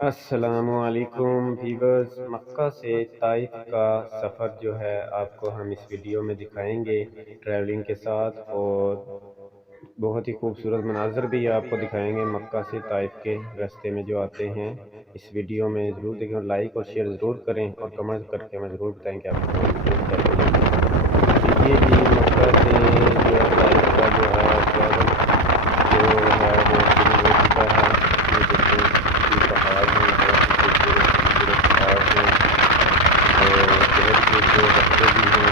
अस्सलामुअलैकुम वीवर्स, मक्का से ताइफ का सफ़र जो है आपको हम इस वीडियो में दिखाएंगे ट्रैवलिंग के साथ, और बहुत ही खूबसूरत मनाज़र भी आपको दिखाएंगे मक्का से ताइफ के रास्ते में जो आते हैं। इस वीडियो में ज़रूर देखें, लाइक और शेयर ज़रूर करें और कमेंट करके हमें ज़रूर बताएं कि आपको वीडियो कैसे लगी। ये जी मक्का से जो है ताइफ का जो है ट्रैवल जो है वो शुरू हो चुका है। ये देखें, ये पहाड़ हैं, बहुत ही खूबसूरत खूबसूरत पहाड़ हैं और बहुत खूबसूरत रास्ते भी हैं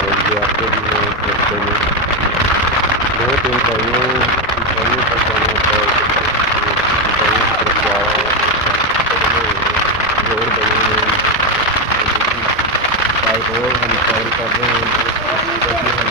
और ये आते भी हैं इस रास्ते में। बहुत ऊंचाइयों ऊंचाइयों पर जाना होता है, ऊंचाइयों की तरफ जा रहा है। रोड बने हुए हैं और देखिए बाई रोड हम ट्रैवल कर रहे हैं, बहुत खूबसूरत ये है।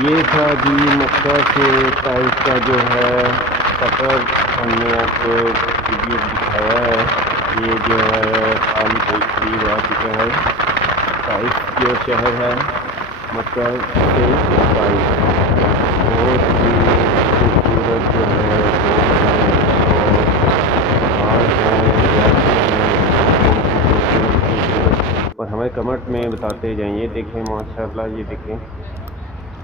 ये था जी मक्का से ताइफ का जो है सफ़र, हमने आपको वीडियो दिखाया है। ये जो है हाल करीब आ चुका है। ताइफ जो शहर है मक्का से ताइफ, बहुत ही खूबसूरत जो है और हमें कमेंट में बताते जाइए। देखें माशाल्लाह, ये देखें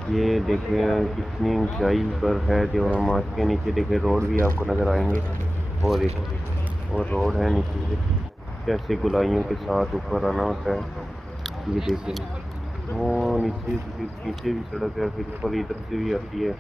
कितनी ऊंचाई पर है जो हम के नीचे देखें रोड भी आपको नज़र आएंगे और एक और रोड है नीचे से, कैसे गुलाइयों के साथ ऊपर आना होता है। ये देखें वो नीचे भी सड़क है, फिर ऊपर इधर से भी आती है।